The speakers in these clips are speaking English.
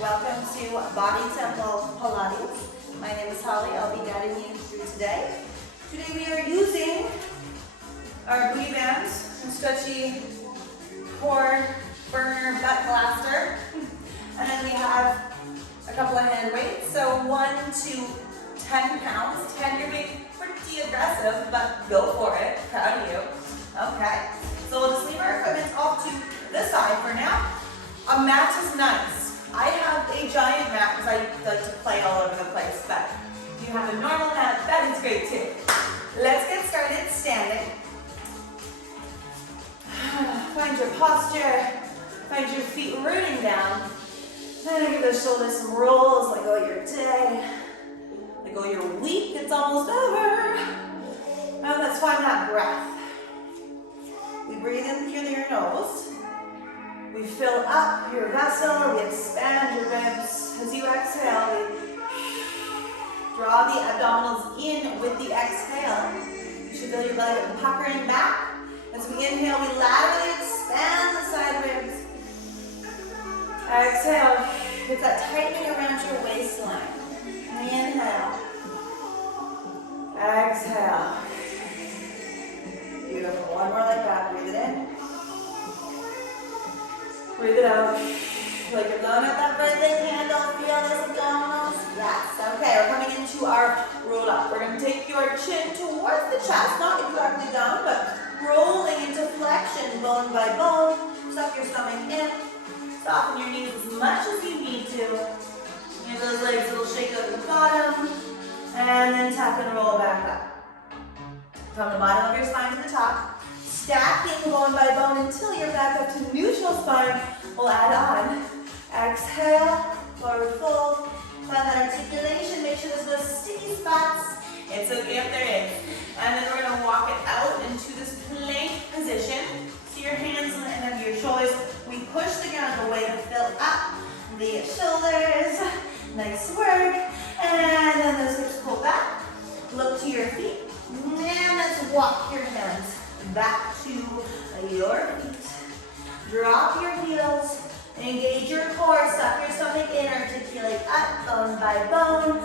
Welcome to Body Temple Pilates. My name is Holly. I'll be guiding you through today. Today we are using our booty bands and stretchy core burner butt blaster. And then we have a couple of hand weights. So 1 to 10 pounds. 10, you're being pretty aggressive, but go for it. Proud of you. Okay. So we'll just leave our equipment off to this side for now. A mat is nice. I have a giant mat because I like to play all over the place, but if you have a normal mat, that is great too. Let's get started standing. Find your posture, find your feet rooting down. Then give those shoulders some rolls, let go of your day, let go of your week, it's almost over. And let's find that breath. We breathe in through your nose. We fill up your vessel, we expand your ribs. As you exhale, we draw the abdominals in with the exhale. You should feel your belly button puckering back. As we inhale, we laterally expand the side ribs. Exhale, it's that tightening around your waistline. Inhale. Exhale. Beautiful. One more like that. Breathe it in. Breathe it out. Like you're blowing out that birthday candle. Feel this abdominals. Yes. Okay, we're coming into our roll up. We're going to take your chin towards the chest, not exactly down, but rolling into flexion, bone by bone. Suck your stomach in. Soften your knees as much as you need to. Give those legs a little shake out at the bottom. And then tap and roll back up. From the bottom of your spine to the top. Stacking bone by bone until you're back up to neutral spine. We'll add on. Exhale, forward fold. Find that articulation. Make sure there's no sticky spots. It's okay if there is. And then we're going to walk it out into this plank position. See your hands on the end of your shoulders. We push the ground away to fill up the shoulders. Nice work. And then those hips pull back. Look to your feet. And let's walk your hands back to your feet. Drop your heels. Engage your core. Suck your stomach in. Articulate up, bone by bone.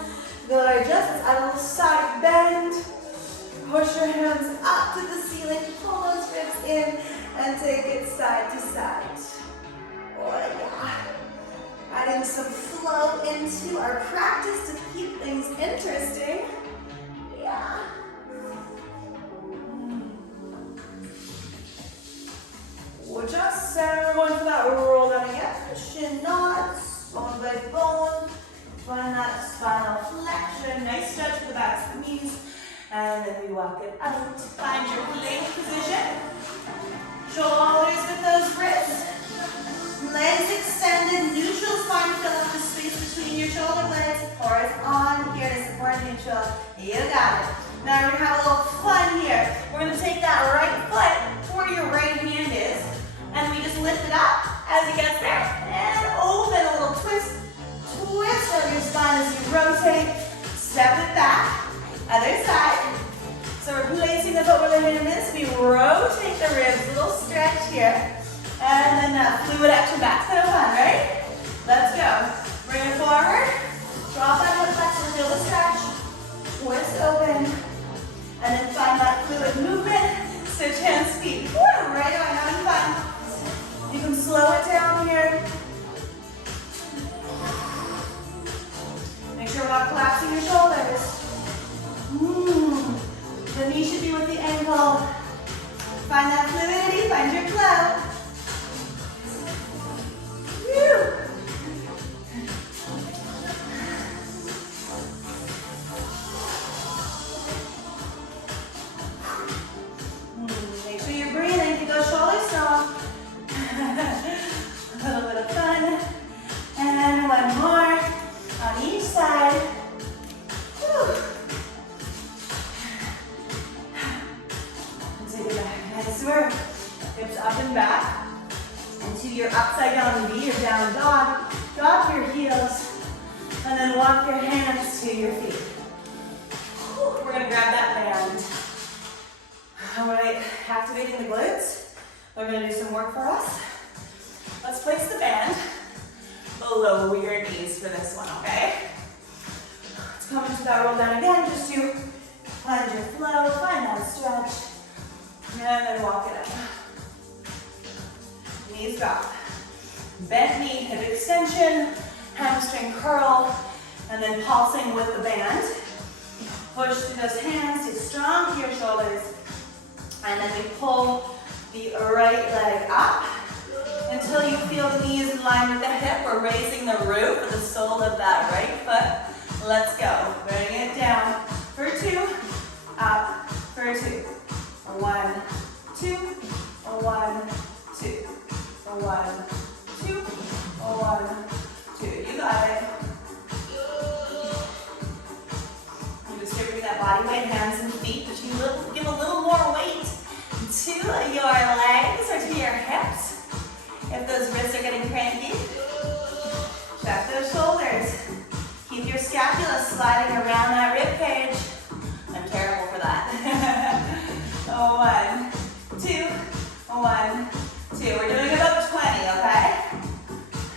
Good. Just add a little side bend. Push your hands up to the ceiling. Pull those ribs in and take it side to side. Oh yeah. Adding some flow into our practice to keep things interesting. Yeah. We'll just center everyone for that roll down again. Shin nods, bone by bone. Find that spinal flexion. Nice stretch for the backs of the knees. And then we walk it out. Find your plank position. Shoulders with those wrists. Legs extended. Neutral spine. Fill up the space between your shoulder blades. Core is on here to support neutral. You got it. Now we're going to have a little fun here. We're going to take that right foot where your right hand is. And we just lift it up as it gets there. And open a little twist. Twist of your spine as you rotate. Step it back. Other side. So we're placing the foot where the hand is. We rotate the ribs. Little stretch here. And then fluid action back. So fun, right? Let's go. Bring it forward. Drop that hip flexor. Feel the stretch. Twist open. And then find that fluid movement. Switch hands, feet. Woo, right on, having fun. You can slow it down here. Make sure we're not collapsing your shoulders. The knee should be with the ankle. Find that fluidity, find your flow. Woo. Make sure you're breathing. Keep those shoulders strong. A little bit of fun. And one more on each side. Whew. And take it back. Nice work. Hips up and back. Into your upside down V or down dog. Drop your heels. And then walk your hands to your feet. Whew. We're going to grab that band. All right, activating the glutes. They're going to do some work for us. Let's place the band below your knee. for this one, okay? Let's come into that roll down again, just to find your flow, find that stretch, and then walk it up. Knees drop. Bent knee, hip extension, hamstring curl, and then pulsing with the band. Push through those hands, stay strong through your shoulders, and then we pull the right leg up until you feel the knees in line with the hip. We're raising the root with the sole of that right foot. Let's go. Bring it down for 2, up for 2. 1, 2, 1, 2, 1, 2, 1, 2. You got it. I'm distributing that body weight, hands and feet, but you give a little more weight to your legs or to your hips. If those wrists are getting cranky, check those shoulders. Keep your scapula sliding around that rib cage. I'm terrible for that. 1, 2, 1, 2. We're doing about 20, okay?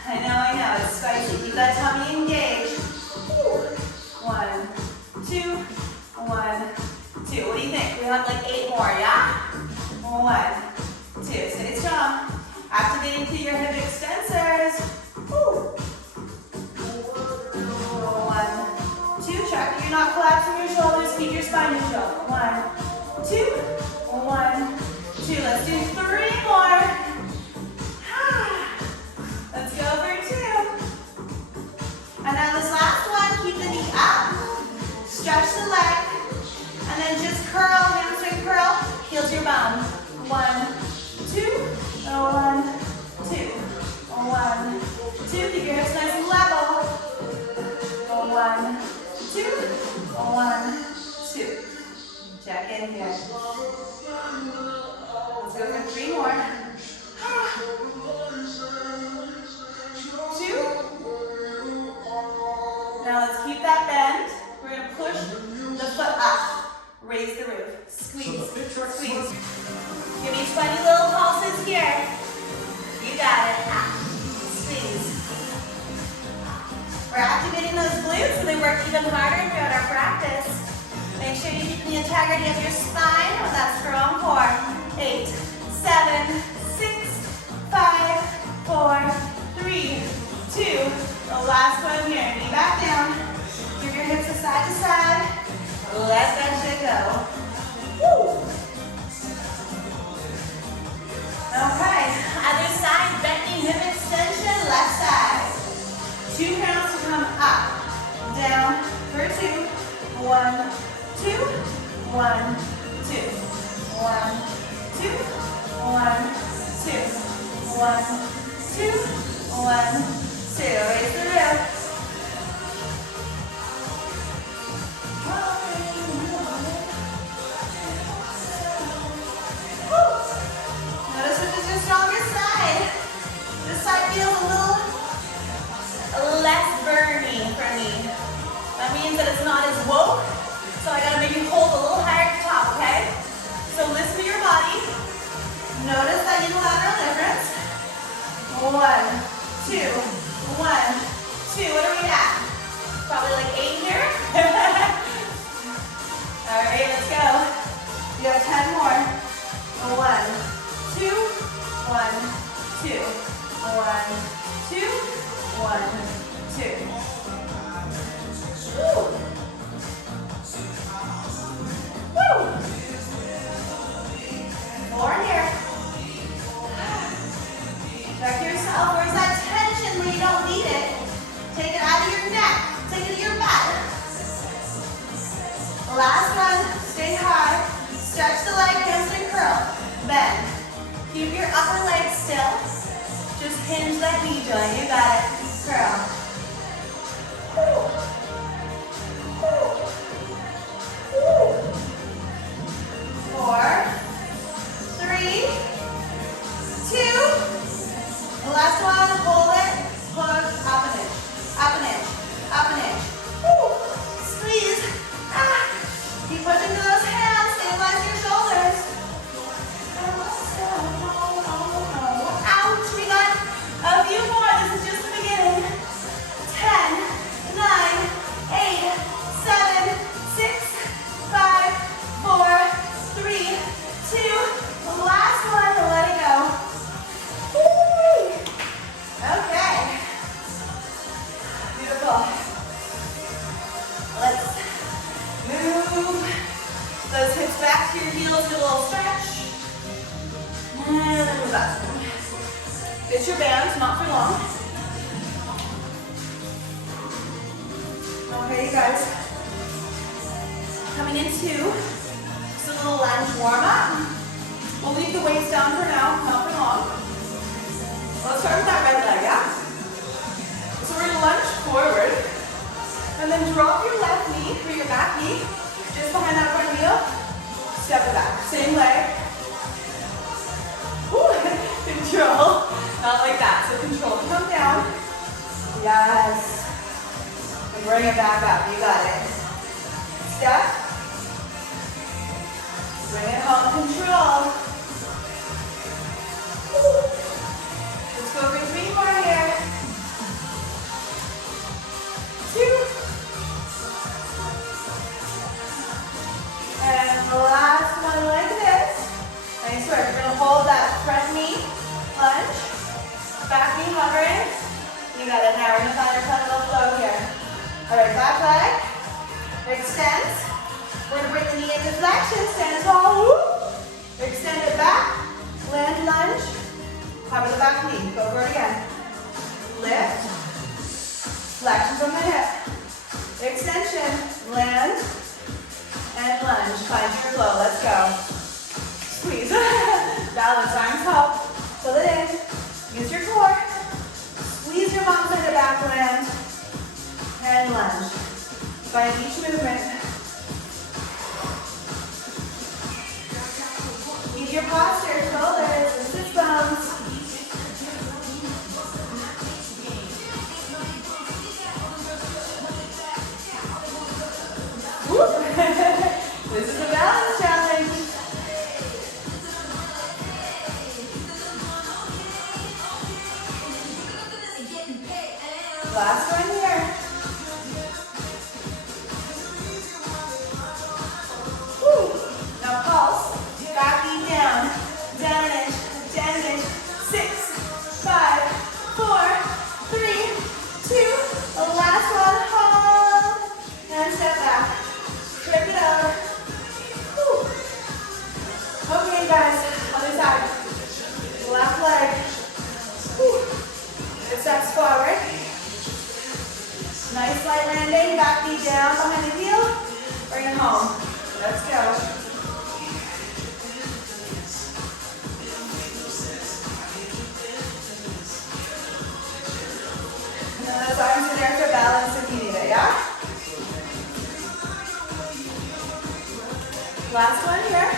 I know, it's spicy. Keep that tummy engaged. 1, 2, 1, 2. What do you think? We have like 8 more, yeah? 1, 2. Stay strong. Activating through your hip extensors. 1, 2. Check that you're not collapsing your shoulders. Keep your spine neutral. 1, 2, 1, 2. Let's do 3 more. Let's go for 2. And then this last one, keep the knee up. Stretch the leg. And then just curl, hamstring curl. Heel to your bum. 1, 2. 1, 2. 1, 2. Keep your hips nice and level. 1, 2. 1, 2. Check in here. Let's go for 3 more. 2. Now let's keep that bend. We're going to push the foot up. Raise the roof. Squeeze. Squeeze. Give me 20 little pulses here. You got it. Squeeze. We're activating those glutes so they work even harder throughout our practice. Make sure you keep the integrity of your spine with that strong core. 8, 7, 6, 5, 4, 3, 2. The last one here. Knee back down. Give your hips to side. Let that shit go. Woo. Okay, other side, bent knee, hip extension, left side. 2 counts to come up, down, for 2. 1, 2, 1, 2. 1, 2, 1, 2. 1, 2, 1, 2. Raise the roof. Notice which is your strongest side. This side feels a little less burny for me. That means that it's not as woke, so I gotta maybe hold a little higher at the top, okay? So listen to your body. Notice that unilateral difference. 1, 2, 1, 2. What are we at? Probably like 8 here. All right, let's go. You have 10 more. 1, 2, 1, 2. 1, 2, 1, 2. Woo. Woo. 4 here. Check yourself. Where's that tension where you don't need it? Take it out of your neck. Take it to your butt. Last one. Stay high. Stretch the leg, hamstring curl. Bend. Keep your upper leg still. Just hinge that knee joint. You got it. Curl. Woo. Woo. Woo. 4, 3, 2. The last one, hold it, push, up an inch, up an inch, up an inch. Woo. Squeeze. Keep pushing to those hands, stabilize your shoulders. Ouch, we got a few more. This is just Beautiful. Let's move those hips back to your heels, do a little stretch. And then move up. Get your bands, not for long. Okay, you guys. Coming into just a little lunge warm up. We'll leave the weights down for now, not for long. Let's start with that right leg, yeah? So we're gonna lunge forward, and then drop your left knee, or your back knee, just behind that front heel. Step it back, same leg. Woo. Control, not like that. So control, come down. Yes. And bring it back up, you got it. Step. Bring it home, control. Woo. Let's go for 3 more here. 2. And the last one like this. Nice work. We're gonna hold that front knee, lunge, back knee hovering. You got it. Now we're gonna find our fun little flow here. All right, back leg, extends. We're gonna bring the knee into flexion, stand tall, whoop. Extend it back, land lunge, cover the back knee, go for it again. Lift, flexion from the hip, extension, land, and lunge. Find your flow, let's go. Squeeze, balance, arms up, pull it in, use your core, squeeze your bum to the back, land, and lunge. Find each movement. Keep your posture, shoulders, and sit bones. This is a balance challenge. Last one here. Woo. Now pulse. Back knee down. Down an inch. Down an inch. 6, 5, 4, 3, 2. The last one. Hold. And step back. Strip it out. Woo. Okay, guys. Other side. Left leg. Woo. Steps forward. Nice light landing, back knee down behind the heel. Bring it home. Let's go. And those arms in there for balance if you need it, yeah? Last one here.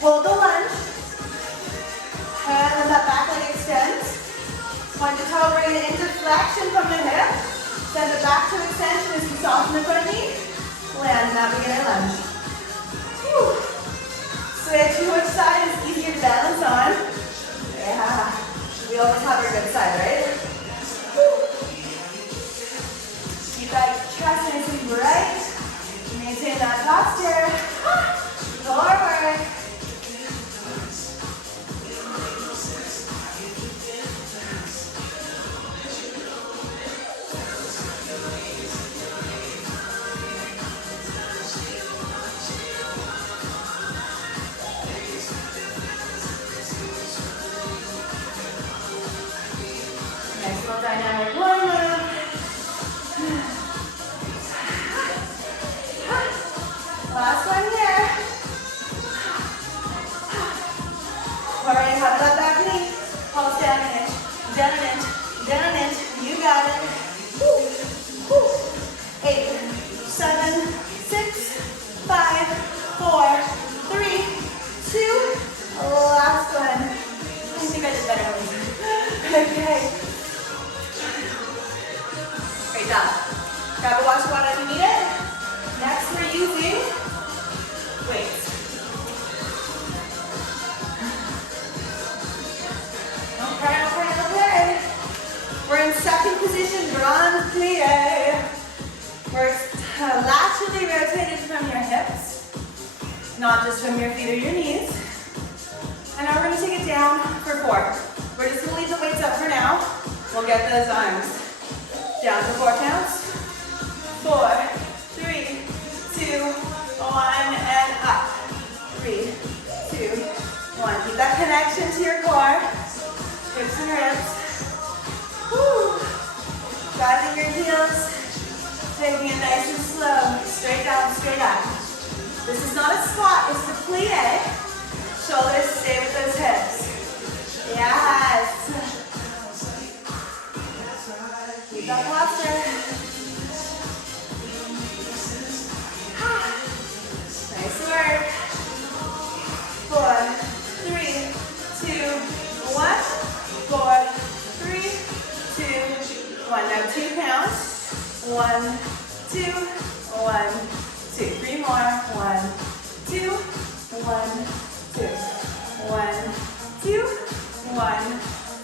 Hold the lunge. And then that back leg extends. Point the toe, bring it into flexion from the hip. Send it back to extension as you soften the front knee. Land, now begin a lunge. Whew. Switch to which side is easier to balance on. Yeah. We always have our good side, right? Whew. Keep that chest nice and bright. Maintain that posture. Forward. Dynamic warm-up. Last one here. All right, how about that knee? Pulse down an inch, down an inch, down an inch. You got it. Woo, woo. 8, 7, 6, 5, 4, 3, 2. Last one. I think I did better. Okay. Great job. Grab a water bottle if you need it. Next, we're using weights. Okay. We're in second position, grand plie. We're laterally rotated from your hips, not just from your feet or your knees. And now we're going to take it down for 4. We're just going to leave the weights up for now. We'll get those arms Down for 4 counts. 4, 3, 2, 1, and up. 3, 2, 1. Keep that connection to your core. Hips and ribs. Woo. Driving your heels. Taking it nice and slow. Straight down, straight up. This is not a squat, this is a plie. Shoulders stay with those hips. Yes. Keep that posture. Nice work. 4, 3, 2, 1. 4, 3, 2, 1. Now 2 counts. 1, 2, 1, 2. 3 more. 1, 2, 1, 2. 1, 2, 1,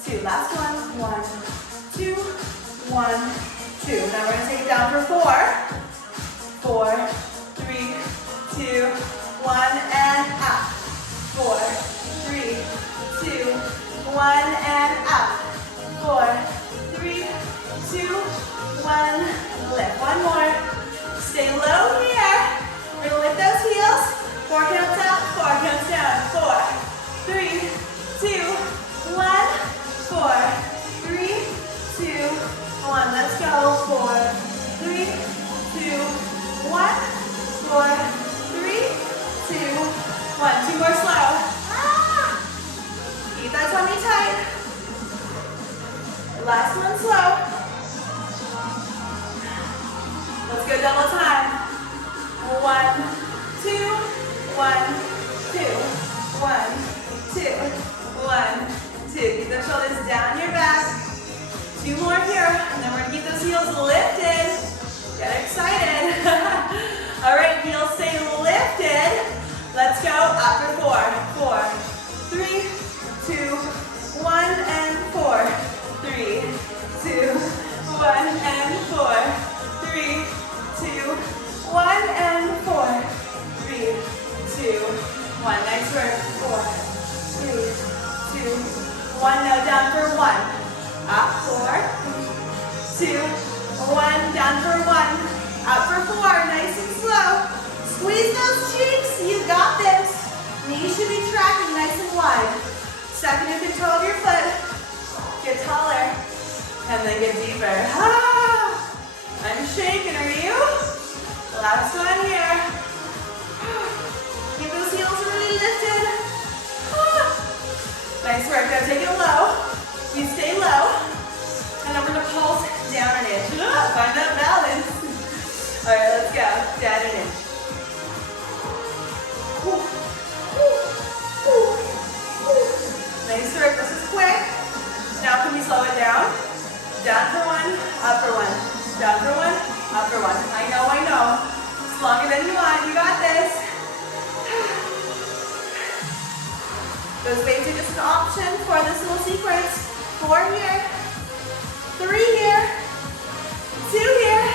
2. Last one. 1, 2, 1, 2. Now we're going to take it down for 4. 4, 3, 2, 1, and up. 4, 3, 2, 1, and up. 4, 3, 2, 1. Lift. One more. Stay low here. We're going to lift those heels. 4 counts out, 4 counts down. 4, 3, 2, 1. 4, 3, 2, 1. Let's go. 4, 3, 2, 1. 4, 3, 2, 1. 2 more slow. Keep that tummy tight. Last one slow. Let's go double time. 1, 2, 1, 2, 1, 2, 1, 2. Keep those shoulders down your back. 2 more here, and then we're gonna keep those heels lifted. Get excited. All right, heels stay lifted. Let's go up for 4, 4, 3, 2, 1, and 4, 3, 2, 1, and 4, 3, 2, 1, and 4, 3, 2, 1. Nice work. 4, 3, 2, 1. Now down for 1. Up 4, 2, 1. Down for 1. Up for 4. Nice and slow. Squeeze those cheeks. You got this. Knees should be tracking nice and wide. Second in control of your foot. Get taller. And then get deeper. I'm shaking. Are you? Last one here. Keep those heels really lifted. Nice work. Now take it low. You stay low. And then we're going to pulse down an inch. Find that balance. All right, let's go. Down an inch. Nice work. This is quick. Now can we slow it down? Down for 1, up for 1. Down for 1, up for 1. I know. It's longer than you want. You got this. Those weights are just an option for this little sequence. 4 here, 3 here, 2 here,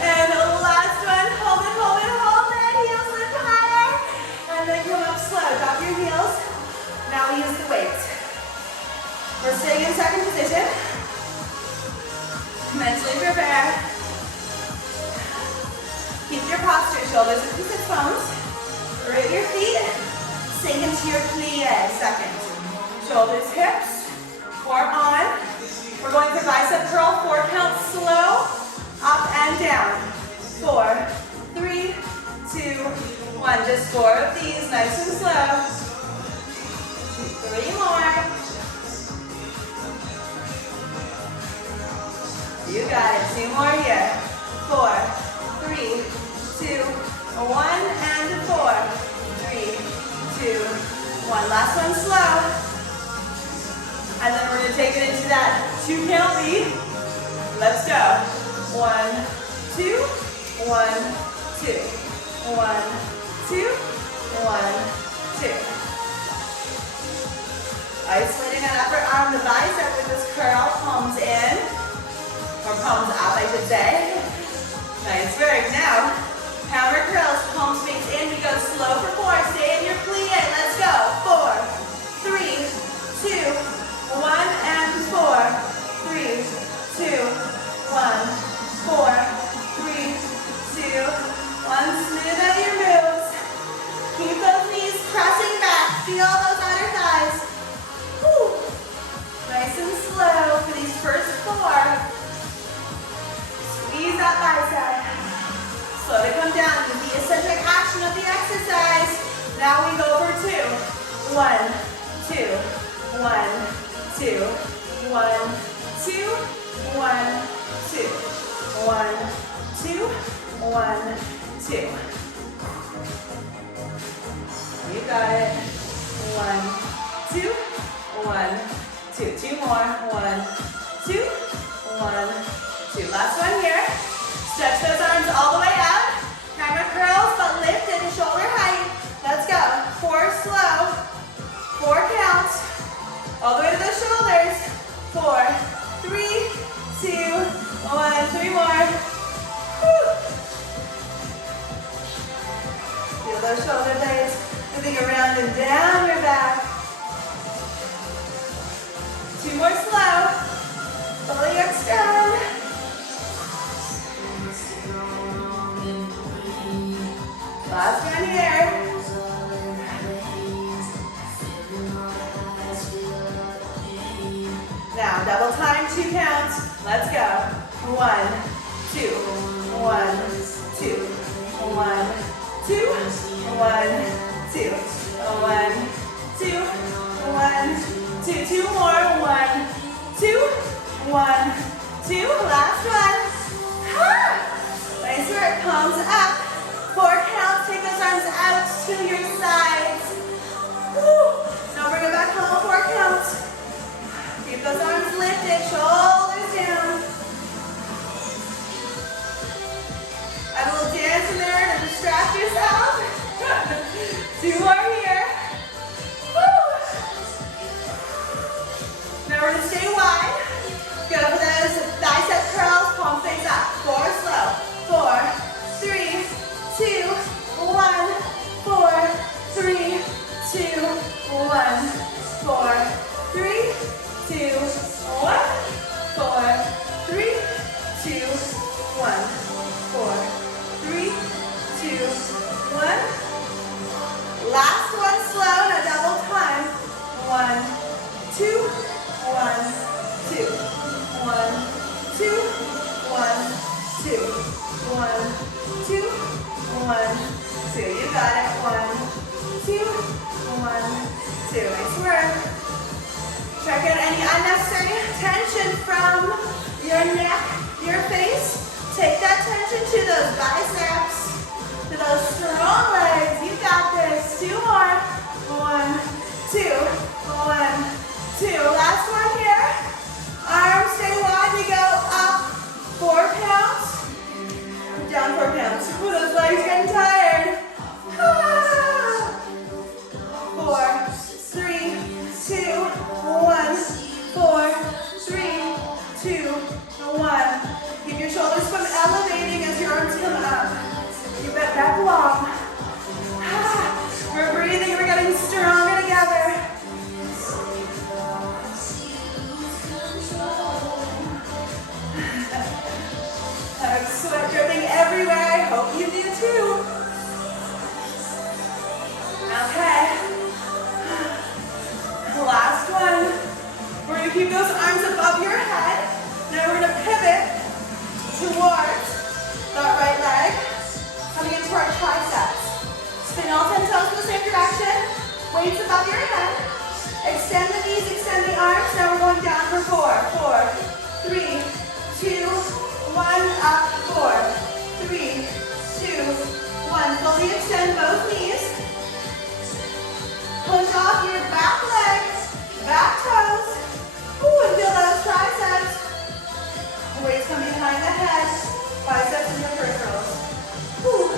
and the last one. Hold it. Heels lift higher, and then come up slow. Drop your heels. Now we use the weights. We're staying in second position. Mentally prepare. Keep your posture, shoulders into sit bones. Root your feet. Sink into your plie. Second. Shoulders, hips. Core on. We're going for bicep curl. 4 counts slow. Up and down. 4, 3, 2, 1. Just 4 of these. Nice and slow. 3 more. You got it. 2 more here. 4, 3, 2, 1, and 4, 3, 2, 1. Last one slow. And then we're going to take it into that 2 count lead. Let's go. 1, 2, 1, 2. 1, 2, 1, 2. Isolating that upper arm, the bicep with this curl, palms in. Or palms up, I should say. Nice work. Now, hammer curls, palms face in. We go slow for 4. Stay in your plie. Let's go. 4, 3, 2, 1, and 4, 3, 2, 1. Slow to come down. The eccentric action of the exercise. Now we go for 2. 1, 2, 1, 2, 1, 2, 1, 2, 1, 2, 1, 2. You got it. 1, 2, 1, 2. 2 more. 1, 2, 1, 2. Last one here. Stretch those arms all the way out. Hammer curls, but lifted to shoulder height. Let's go. 4 slow. 4 counts. All the way to the shoulders. 4, 3, 2, 1. 3 more. Whew. Feel those shoulder blades moving around and down your back. 2 more slow. Fully extend. Last one here. Now, double time, 2 counts. Let's go. 1, 2, 1, 2, 1, 2, 1, 2, 1, 2, 1, 2. 2 more. 1, 2, 1, 2. Last one. Nice work. Palms up. 4 counts. Take those arms out to your sides. Woo. Now bring it back home. 4 counts. Keep those arms lifted, shoulders down. Add a little dance in there to distract yourself. 2 more here. Woo. Now we're gonna stay wide. Go for those bicep curls, palm face up. 4 slow. 4, 3, 2, 1. 4, 3, 2, 1. 4, 3, 2, 1. 4, 3, 2, 1. 4, 3, 2, 1. Last one slow, now double time. 1, 2, 1, 2. 1, 2, 1, 2. 1, 2, 1, 2. You got it. 1, 2, 1, 2. Nice work. Check out any unnecessary tension from your neck, your face. Take that tension to those biceps, to those strong legs. You got this. 2 more. 1, 2, 1, 2. Last one here. Arms stay wide. We go up 4 counts. Down 4 counts. Ooh, those legs getting tired. 4, 3, 2, 1. 4, 3, 2, 1. Keep your shoulders from elevating as your arms come up. Keep it back long. We're breathing, we're getting stronger together. Sweat dripping everywhere. I hope you do too. Okay. Last one. We're going to keep those arms above your head. Now we're going to pivot towards that right leg. Coming into our triceps. Spin all 10 toes in the same direction. Weights above your head. Extend the knees, extend the arms. Now we're going down for 4, 3, 2, 1, up, 4, 3, 2, 1. Fully extend both knees. Push off your back legs, back toes. Ooh, and feel those triceps. Weights come behind the head, biceps and your peripherals. Ooh.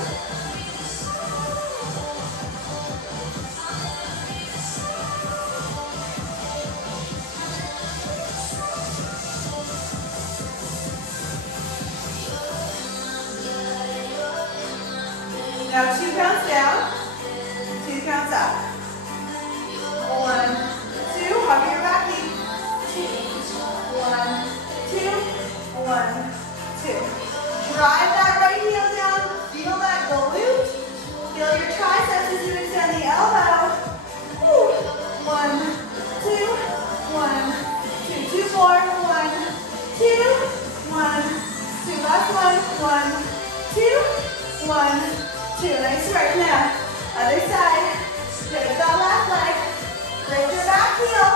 Now 2 counts down, 2 counts up. 1, 2, hug your back knee. 1, 2, 1, 2. Drive that right heel down, feel that glute. Feel your triceps as you extend the elbow. 1, 2, 1, 2. 2 more. 1, 2, 1, 2. Last one. 1, 2, two. Nice work. Now, other side. Pivot that left leg. Lift your back heel.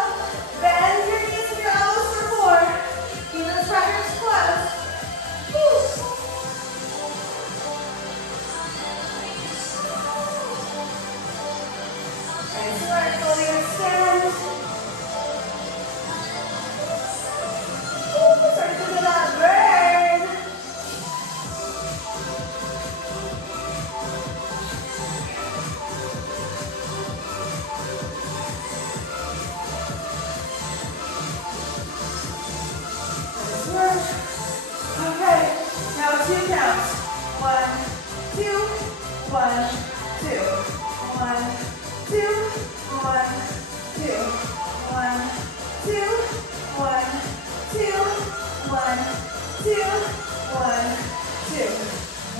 Bend your knees and your elbows for four. Keep those fingers closed. Woo. Nice work. Fully extend. Start to feel that burn. Okay, now 2 counts. 1, 2, 1, 2. 1, 2, 1, 2. 1, 2, 1, 2. 1, 2, 1, 2.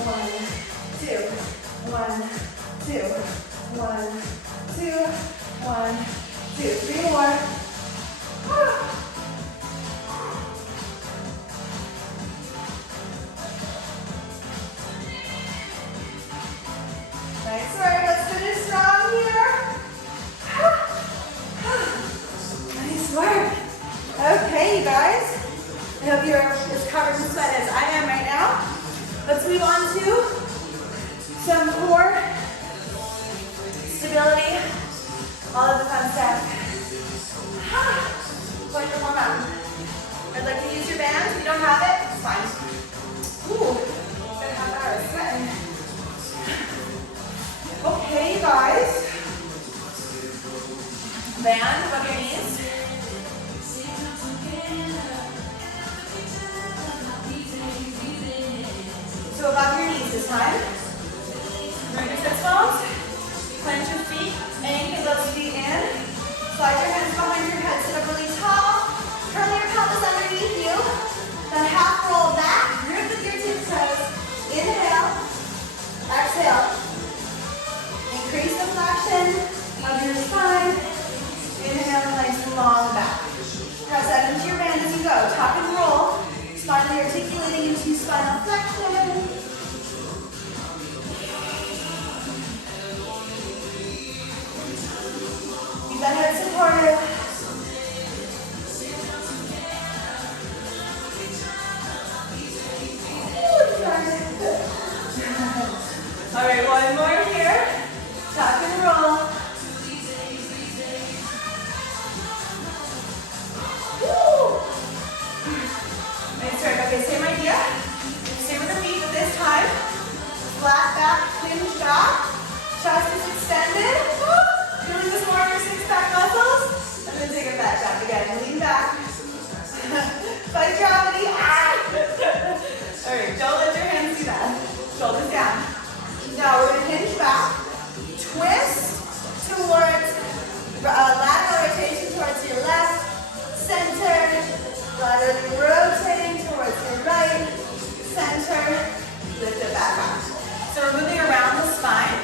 1, 2, 1, 2. 1, 2, 1, 2. 3 more. Nice work. Let's finish strong here. Nice work. Okay, you guys. I hope you're as covered in sweat as I am right now. Let's move on to some core stability. All of the fun stuff. Going to warm up. I'd like to use your band. If you don't have it, it's fine. Ooh, gonna have hours sweating. Okay, you guys. Band above your knees. So above your knees this time. Bring your sit bones. Clench your feet. Anchor those feet in. Slide your hands behind your head. Sit up really tall. Curl your pelvis underneath you. Then half roll back. Grip with your tiptoes. Inhale. Exhale. Increase the flexion of your spine. Inhale, nice and long back. Press that into your band as you go. Tuck and roll. Spinally articulating into spinal flexion. Keep that head supported. All right, one more here. Tuck and roll. Woo! Nice work. Okay, same idea. Stay with the feet, but this time, flat back, hinge back. Chest is extended. Woo! Feeling this more of your six-pack muscles. And then take it back up again. Lean back. Fight gravity. Ah! All right, don't let your hands do that. Shoulders down. Now we're going to hinge back. Twist towards lateral rotation towards your left, center, laterally rotating towards your right, center, lift it back up. So we're moving around the spine.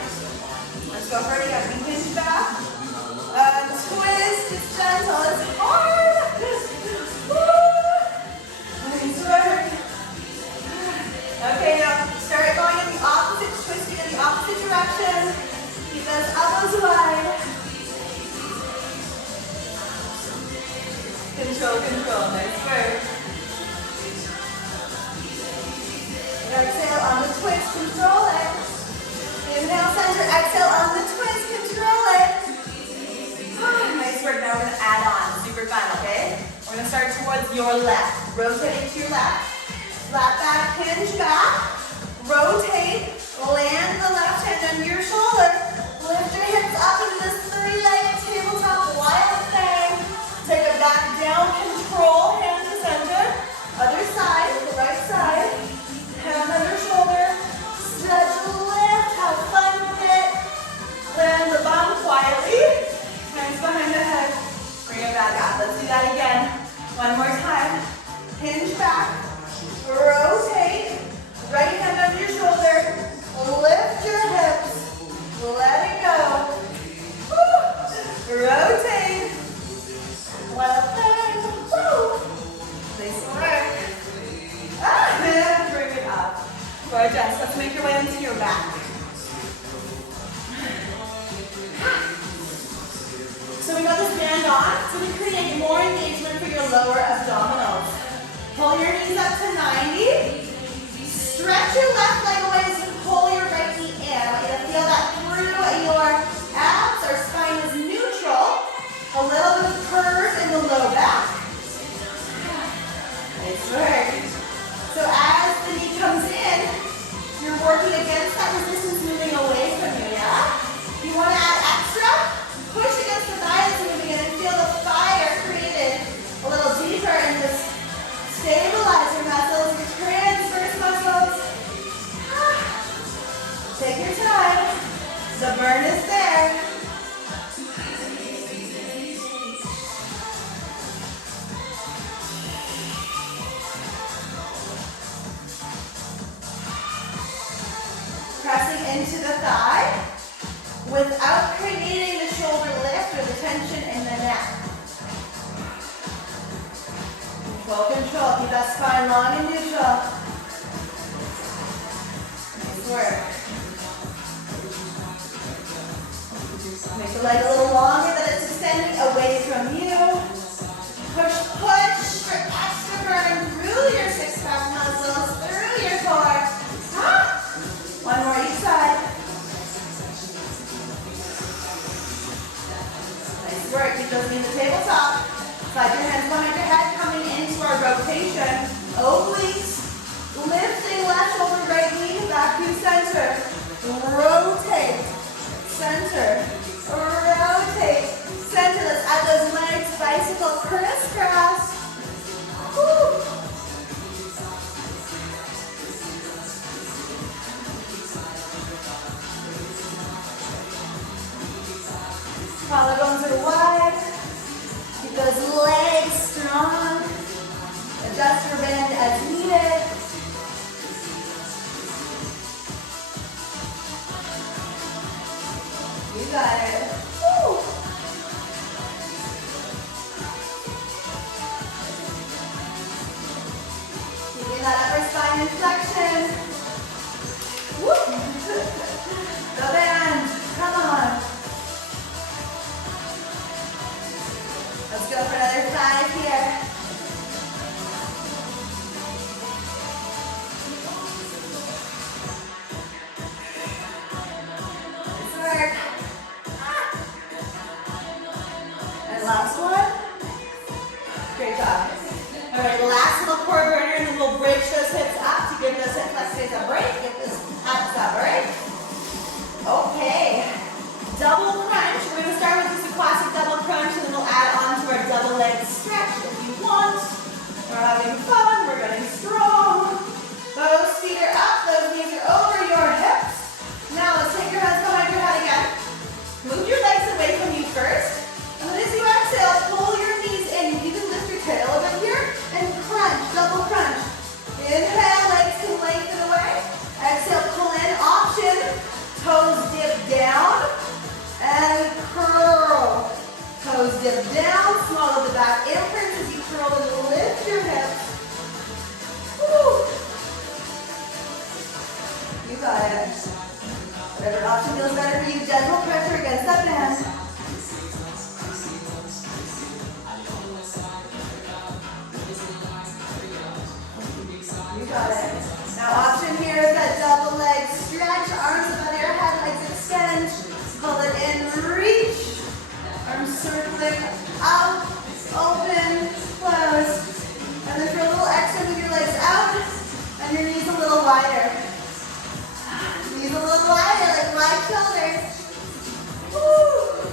Let's go for it again. We hinge back, twist, it's gentle, it's hard. Woo! Nice work. Okay, now start going in the opposite, twisting in the opposite direction. Keep those elbows wide. Control, control. Nice work. Exhale on the twist, control it. Inhale, center. Exhale on the twist, control it. Nice work. Now we're going to add on. Super fun, okay? We're going to start towards your left. Rotating to your left. Flat back, hinge back. Rotate. Land the left hand under your shoulder. Lift your hips up into this three-legged tabletop wild thing. Take it back down, control, hand to center. Other side, the right side. Hand under shoulder. Stretch, lift, have fun with it. Land the bum quietly. Hands behind the head. Bring it back up. Let's do that again. One more time. Hinge back. Rotate. Right hand under your shoulder. Lift your hips. Let it go. Woo. Rotate. Well done. Woo. Nice work. And bring it up. Gorgeous. Let's make your way into your back. on to create more engagement for your lower abdominals. Pull your knees up to 90. Stretch your left leg away as you pull your right knee in. I want you to feel that through your abs. Our spine is neutral. A little bit of curve in the low back. Nice work. So as the knee comes in, you're working against that resistance moving away from you, yeah? If you want to add extra, push against the thigh as moving in and feel the fire created a little deeper and just stabilize your muscles, your transverse muscles. Take your time. The burn is there. Pressing into the thigh without creating the shoulder lift or the tension in the neck. Full control. Keep that spine long and neutral. Nice work. Make the leg a little longer, that it's extending away from you. Push, push for extra burn through your six-pack muscles, through your core. One more each side. Nice work. Keep those knees at the tabletop. Slide your hands behind your head, coming into our rotation. Obliques. Lifting left shoulder, right knee, back to center. Rotate. Center. Rotate. Center. Let's add those legs. Bicycle crisscross. Woo. Collarbones are wide. Keep those legs strong. Adjust your band as needed. You got it. Woo. Keeping that upper spine in flexion. Woo. The band. Come on. Let's go for another 5 here. Nice work. And last one. Great job. All right, last little core burner, and then we'll bridge those hips up to give those hip flexors a break. Get those abs up, all right? Okay. Double crunch. We're going to start with just a classic double crunch, and then we'll add on to our double leg stretch if you want. We're having fun. We're getting strong. Those feet are up. Those knees are over your hips. Now let's take your hands behind your head again. Move your legs away from you first. And then as you exhale, pull your knees in. You can lift your tail a bit here and crunch. Double crunch. Inhale, legs can lengthen away. Exhale, pull in. Option. Toes dip down. And curl. Toes dip down, swallow the back imprint as you curl and lift your hips. Woo. You got it. Whatever option feels better for you, gentle pressure against that band. You got it. Now option here is that double leg stretch, arms above your head, legs extend. Pull it in, reach. Arms circling out, open, close. And then for a little extra, move your legs out and your knees a little wider. Knees a little wider, like wide shoulders. Woo.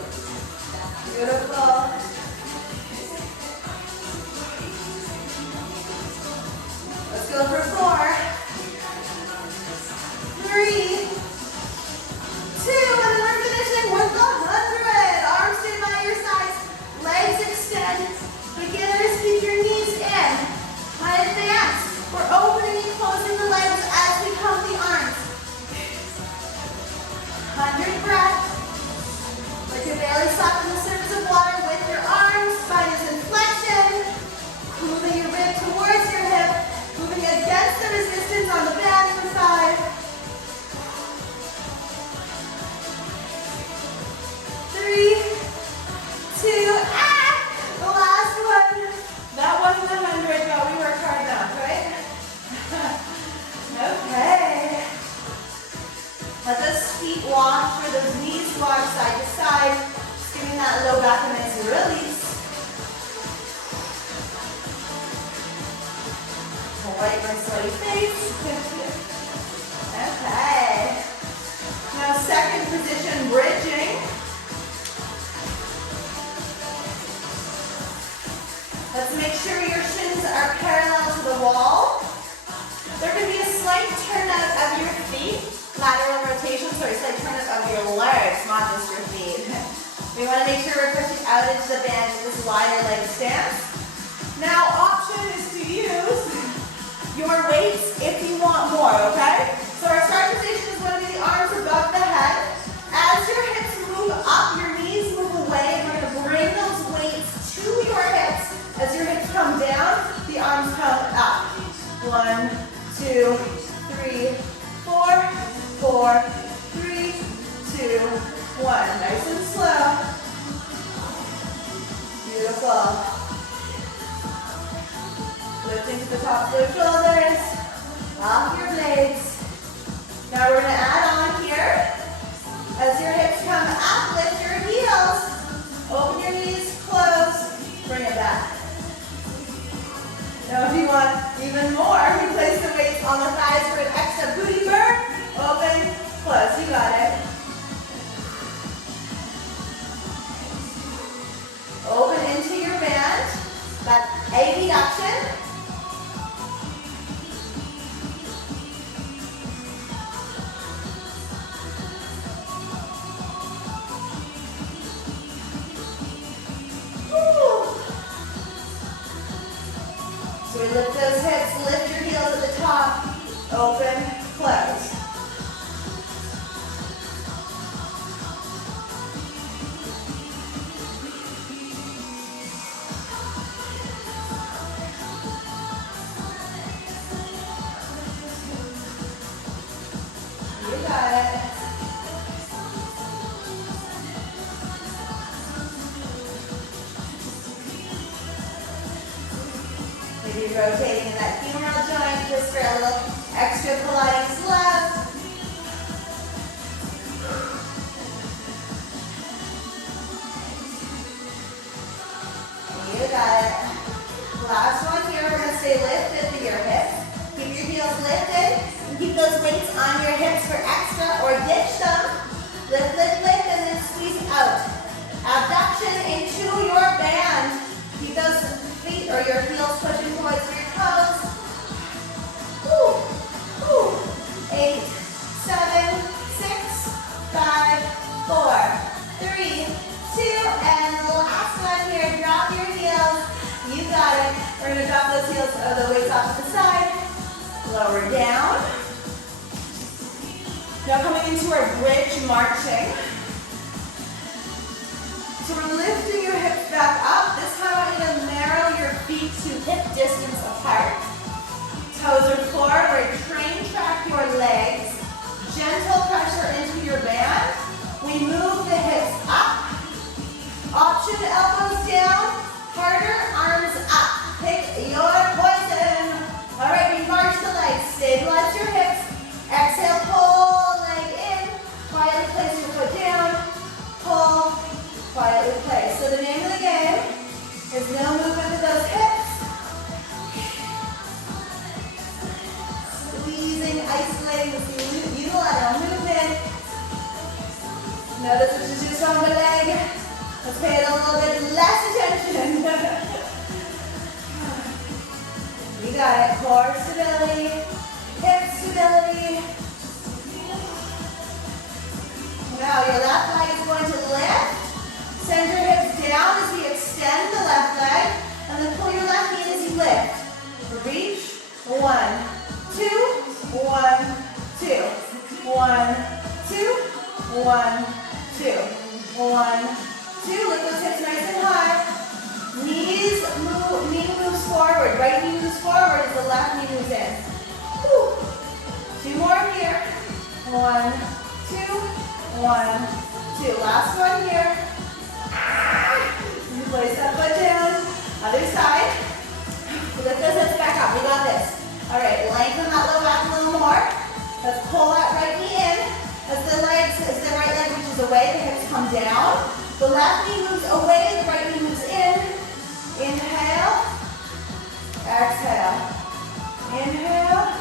Beautiful. Let's go for 4, 3, 2, and then we're finishing with the 100. Arms stay by your sides, legs extend. Beginners, keep your knees in. My advanced, we're opening and closing the legs as we pump the arms. 100 breaths. Let your belly soften the surface of water with your arms. Spine is in flexion. Moving your rib towards your hip. Moving against the resistance on the band side. 3, 2, and squat, side to side. Just giving that low back a nice release. Wipe my sweaty face. Okay. Now second position, bridging. Let's make sure your shins are parallel to the wall. There can be a slight turn out of your feet. Lateral rotation, sorry, slight turn out of your legs, not just your feet. We want to make sure we're pushing out into the band with this wider leg stance. Now, option is to use your weights if you want more, okay? So our start position is going to be the arms above the head. As your hips move up, your knees move away, and we're going to bring those weights to your hips. As your hips come down, the arms come up. 1, 2, 3, 4, 4, 3, 2, 1. Nice and slow. Beautiful. Lifting to the tops of your shoulders, off your blades. Now we're going to add on here. As your hips come up, lift your heels. Open your knees, close, bring it back. Now if you want even more, we place the weights on the thighs for an extra booty burn. Open, close, you got it. Open into your band. That's abduction. So we lift those hips, lift your heels at the top, open, close. You got it. Maybe rotating in that femoral joint just for a little extra Pilates love. You got it. Last one here, we're going to stay lifted to your hips. Keep your heels lifted and keep those weights on your hips for extra or ditch them. Lift, lift, lift, and then squeeze out. Abduction into your band. Keep those feet or your heels pushing towards your toes. Woo, woo. 8, 7, 6, 5, 4, 3, 2, and last one here. Drop your heels. You got it. We're going to drop those heels, the weights off to the side. Lower down. Now coming into our bridge marching. So we're lifting your hips back up. This time I want you to narrow your feet to hip distance apart. Toes are forward. Train track your legs. Gentle pressure into your band. We move the hips up. Option elbows down. Harder, arms up. Pick your poison. All right, we march the legs. Stabilize your hips. Exhale, pull leg in. Quietly place your foot down. Pull. Quietly place. So the name of the game is no movement with those hips. Squeezing, isolating with the unilateral movement. Notice this is just on the leg. Let's pay it a little bit less attention. You got it. Core stability, hip stability. Now your left leg is going to lift. Send your hips down as we extend the left leg, and then pull your left knee as you lift. Reach. 1, 2, 1, 2. 1, 2, 1, 2. 1, 2. Lift those hips nice and high. Knees move, knee moves forward. Right knee moves forward as the left knee moves in. Woo. 2 more here. 1, 2, 1, 2. Last one here. You place that foot down. Other side. Lift those hips back up. We got this. All right, lengthen that low back a little more. Let's pull that right knee in. As the right leg reaches away, the come down. The left knee moves away, the right knee moves in. Inhale, exhale. Inhale,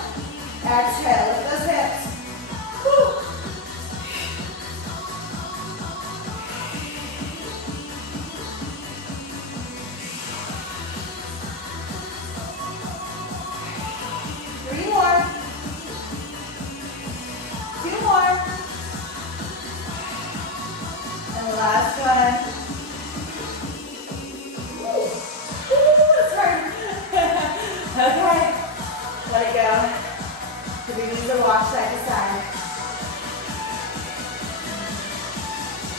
exhale. Lift those hips. Woo. 3 more. 2 more. And the last one. Woo. It's hard. Okay. Let it go. Put your knees to walk side to side.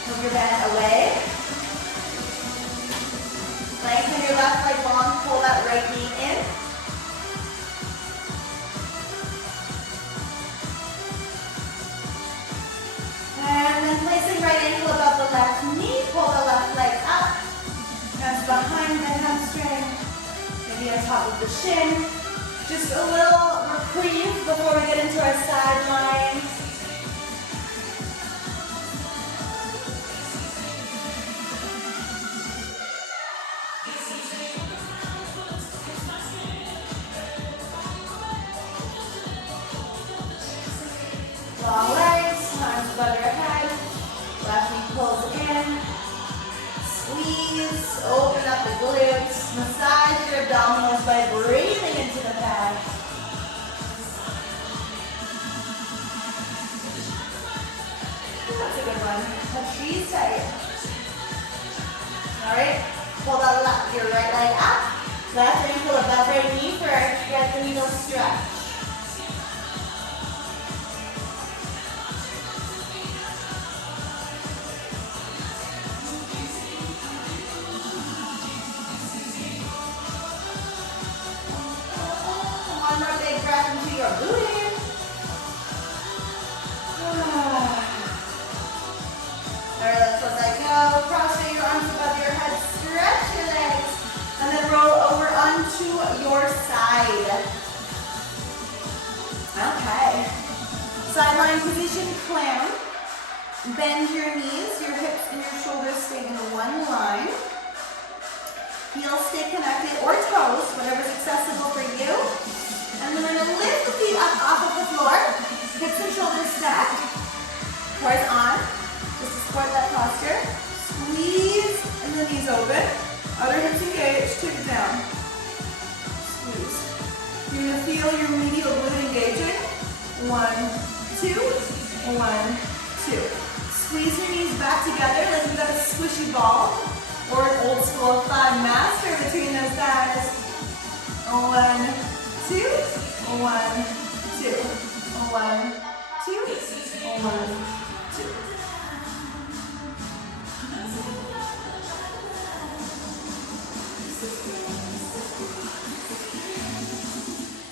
Move your bend away. Lengthen your left leg long. Pull that right knee in. And then placing right ankle above the left knee, pull the left leg up. Hands behind the hamstring, maybe on top of the shin. Just a little reprieve before we get into our side lines. Long legs, arms above your head. Left knee pulls in. Squeeze, open up the glutes. Massage your abdominals by breathing into the pad. That's a good one. Squeeze tight. All right. Pull that your right leg up. Left ankle above right knee for our thread the needle stretch. One more big breath into your booty. Alright, let's let that go. Cross your arms above your head, stretch your legs, and then roll over onto your side. Okay. Sideline position, clown. Bend your knees, your hips and your shoulders stay in one line. Heels stay connected, or toes, whatever's accessible for you. And then we're going to lift the feet up off of the floor. Hips and shoulders stacked. Toes on. Just to support that posture. Squeeze and the knees open. Other hips engaged. Take it down. Squeeze. You're going to feel your medial glute engaging. 1, 2. 1, 2. Squeeze your knees back together like you've got a squishy ball. Or an old school thigh master between those thighs. 1, 2, 1, 2, 1, 2, 1, 2.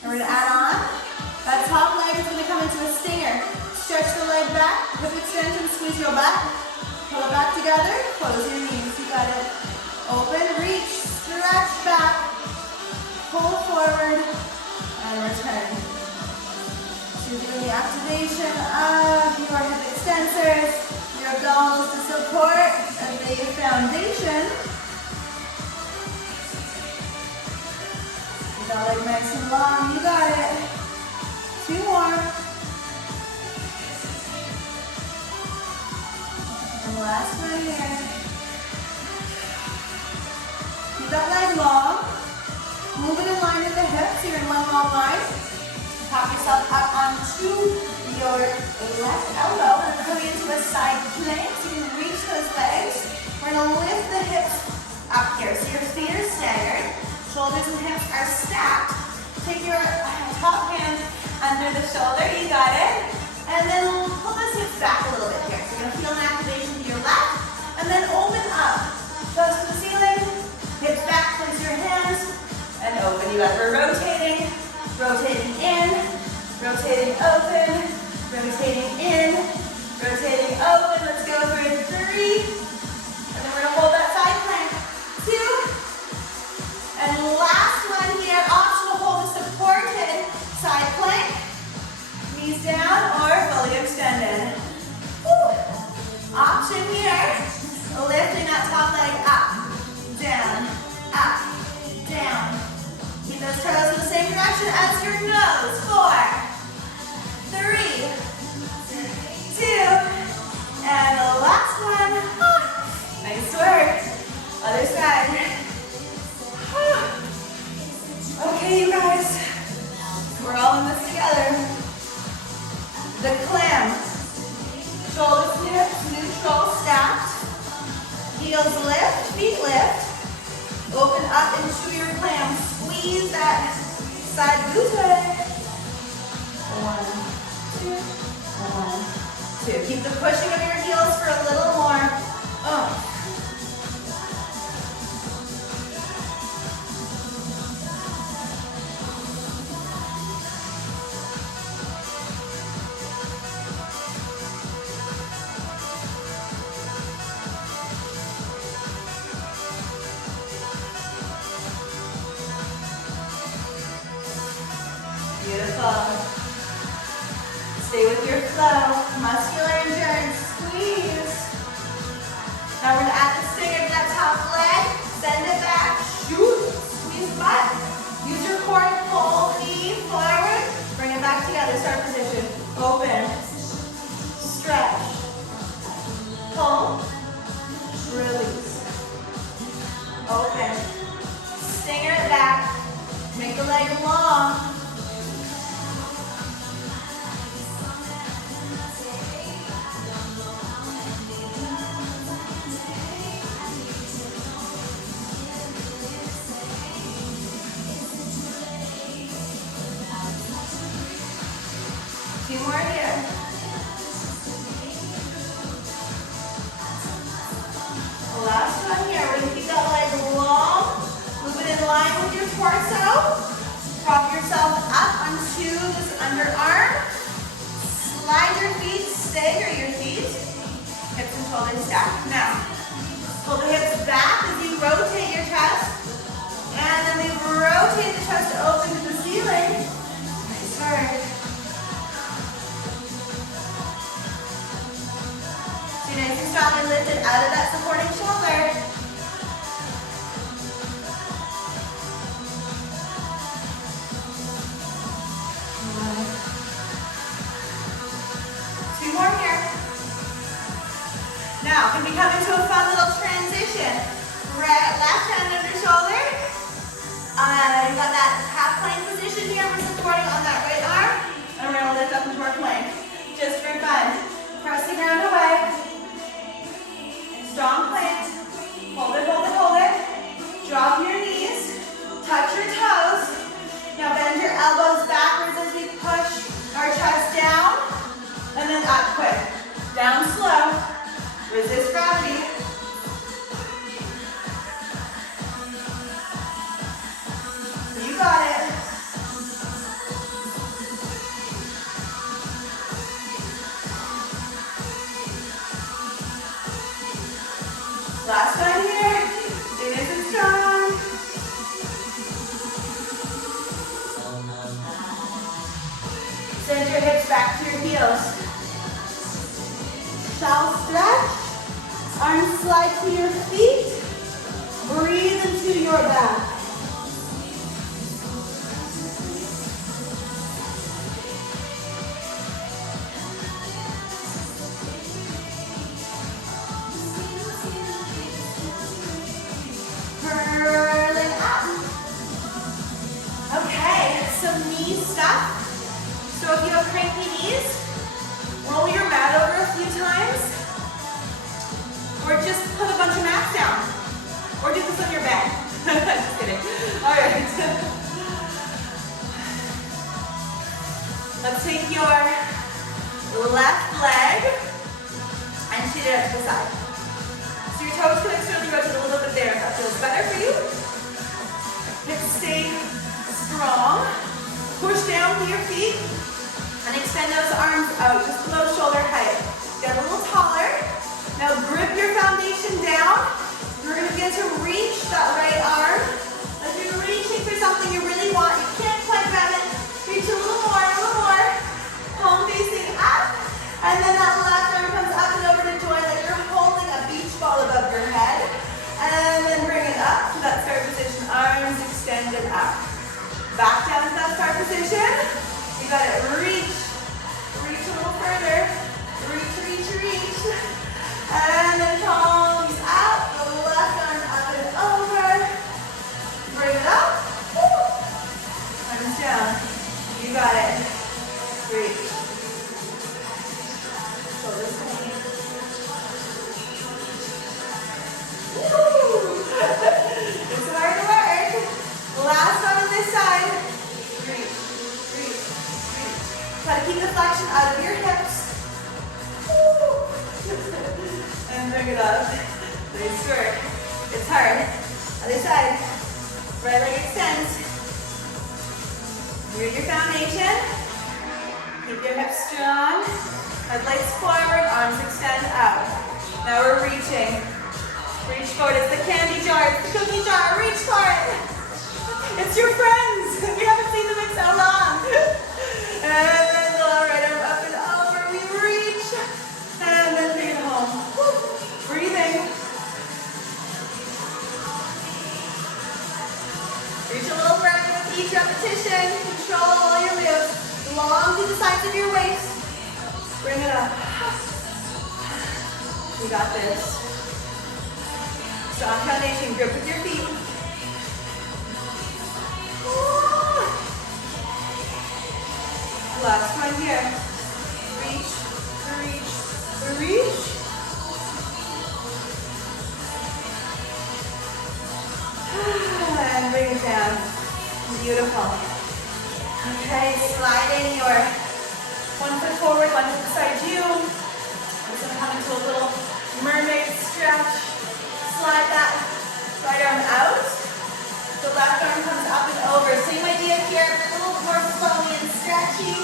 And we're going to add on. That top leg is going to come into a stinger. Stretch the leg back, hip extension, squeeze your back. Pull it back together, close your knees. You got it. Open, reach, stretch back, pull forward, and return. So you're doing the activation of your hip extensors, your abdominals to support the foundation. Keep that leg nice and long. You got it. 2 more. And last one here. Keep that leg long. Move it in line with the hips. You're in one long line. Pop yourself up onto your left elbow and then coming into a side plank so you can reach those legs. We're going to lift the hips up here. So your feet are staggered. Shoulders and hips are stacked. Take your top hand under the shoulder. You got it. And then pull those hips back a little bit here. So you're going to feel an activation to your left. And then open up. Toes to the ceiling. Hips back. Place your hands. And open. You got it. We're rotating. Rotating in. Rotating open. Rotating in. Rotating open. Let's go for 3. And then we're going to hold that side plank. 2. And last one here. Optional hold the supported side plank. Knees down or fully extended. Woo. Option here. contraction as your nose. 4, 3, 2, and the last one. Nice work. Other side. Okay, you guys. We're all in this together. The clam. Shoulders to hips, neutral, stacked. Heels lift, feet lift. Open up into your clam. Squeeze that side glute. 1, 2, 1, 2. Keep the pushing of your heels for a little more. Beautiful. Stay with your flow. Muscular endurance. Squeeze. Now we're going to add the stinger to that top leg. Send it back. Shoot. Squeeze butt. Use your core to pull knee forward. Bring it back together. Start position. Open. Stretch. Pull. Release. Open. Stinger it back. Make the leg long. Two more here. Last one here. We're going to keep that leg long. Move it in line with your torso. Prop yourself up onto this underarm. Slide your feet, stagger your feet. Hips and shoulders stack. Now, pull the hips back as you rotate your chest. And then we rotate the chest open to the ceiling. Nice work. Nice and strongly lifted out of that supporting shoulder. Two more here. Now, can we come into a fun little transition? Left hand under shoulder. You got that half plank position here. We're supporting on that right arm. And we're going to lift up into our plank. Just for fun. Press the ground away. Strong plank. Hold it, hold it, hold it. Drop your knees. Touch your toes. Now bend your elbows backwards as we push our chest down. And then up quick. Down slow. Resist gravity. You got it. Last one here. Stay nice and strong. Send your hips back to your heels. Shall stretch. Arms slide to your feet. Breathe into your back. Curling up. Okay, some knee stuff. So if you have cranky knees, roll your mat over a few times, or just put a bunch of mats down, or do this on your bed. Just kidding. All right. Let's take your left leg and shoot it out to the side. So your toes can externally rotate a little bit there if that feels better for you. Hips stay strong. Push down to your feet and extend those arms out just below shoulder height. Get a little taller. Now grip your foundation down. You're going to begin to reach that right arm. As you're reaching for something you really want, you can't quite grab it. Reach a little more, palm facing up. And then that left arm comes up and over to join like you're holding a beach ball above your head. And then bring it up to that start position, arms extended up. Back down to that start Try to keep the flexion out of your hips. Woo. And bring it up. Nice work. It's hard. Other side. Right leg extends. Here's your foundation. Keep your hips strong. Headlights forward, arms extend out. Now we're reaching. Reach for it. It's the candy jar, it's the cookie jar. Reach for it. It's your friends. We haven't seen them in so long. And then the right arm up and over. We reach. And then bring it home. Woo. Breathing. Reach a little further with each repetition. Control all your moves. Long to the sides of your waist. Bring it up. You got this. Strong foundation. Grip with your feet. Last one here. Reach, reach, reach. And bring it down. Beautiful. Okay, sliding your one foot forward, one foot beside you. I'm just going to come into a little mermaid stretch. Slide that right arm out. The left arm comes up and over. Same idea here, a little more flowy and stretchy.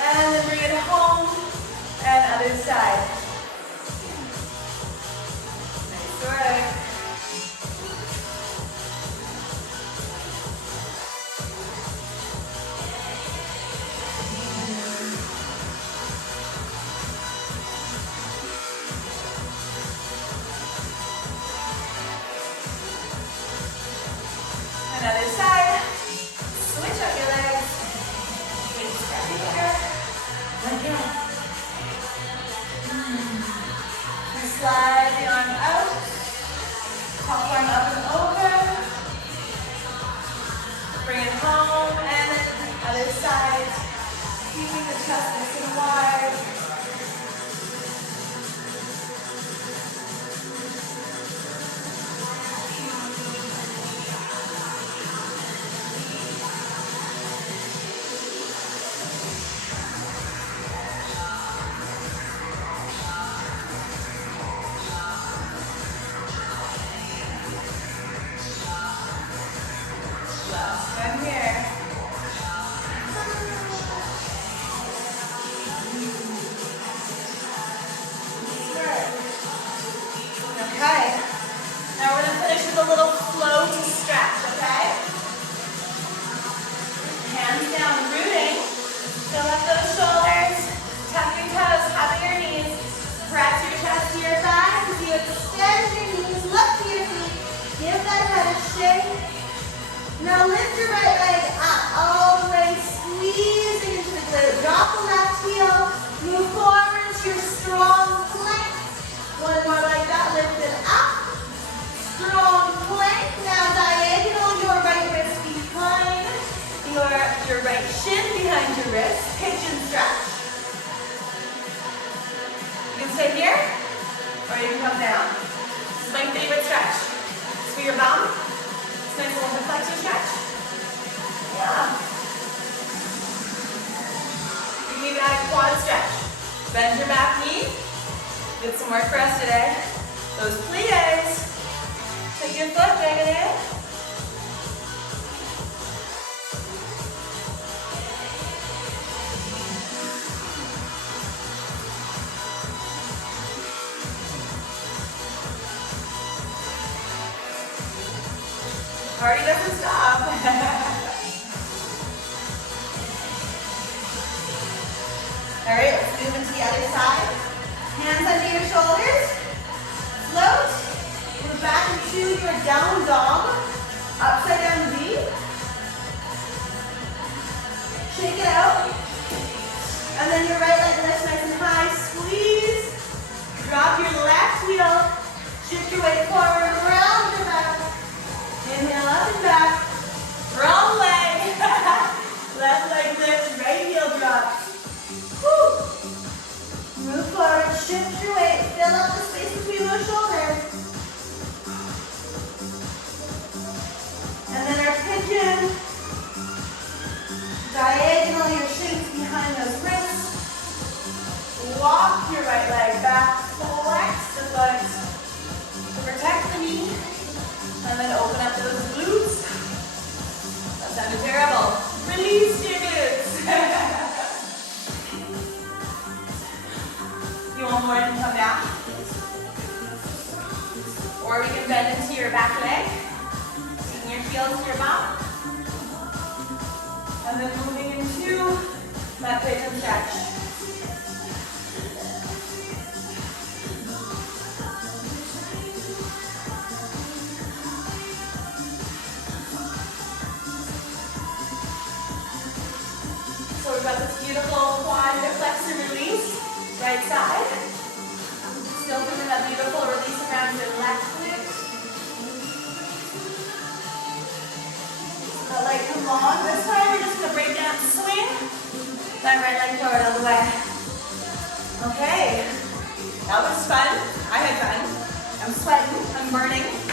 And then bring it home. And other side. Nice work. Other side. Switch up your legs. Swing step here. Again. Slide the arm out. Top arm up and over. Bring it home. And other side. Keeping the chest nice and wide. Now lift your right leg up all the way, squeezing into the glute. Drop the left heel, move forward to your strong plank. One more like that, lift it up. Strong plank. Now diagonal your right wrist behind your right shin behind your wrist. Pigeon stretch. You can stay here, or you can come down. This is my favorite stretch. It's for your bum. Nice little hip flexor stretch. Yeah. You can even add a quad stretch. Bend your back knee. Get some work for us today. Those plies. Take your foot, drag it in. Party doesn't stop. All right, let's move into the other side. Hands under your shoulders. Float. Move back into your down dog. Upside down V. Shake it out. And then your right leg lifts nice and high. Squeeze. Drop your left heel. Shift your weight forward. Round your back. Inhale up and back. Wrong leg. Left leg lifts, right heel drops. Woo. Move forward, shift your weight, fill up the space between those shoulders. And then our pigeon. Diagonal your shins behind those ribs. back, flex the foot to protect the knee, and then open up those glutes. That sounded terrible. Release your glutes. You want more and come down? Or we can bend into your back leg, taking your heels to your bum. And then moving into that pigeon stretch. So we've got this beautiful quad flex and release, right side. Still feeling that beautiful release around your left hip. That leg come long. This time we're just going to break down, swing. That right leg forward all the way. Okay. That was fun. I had fun. I'm sweating. I'm burning.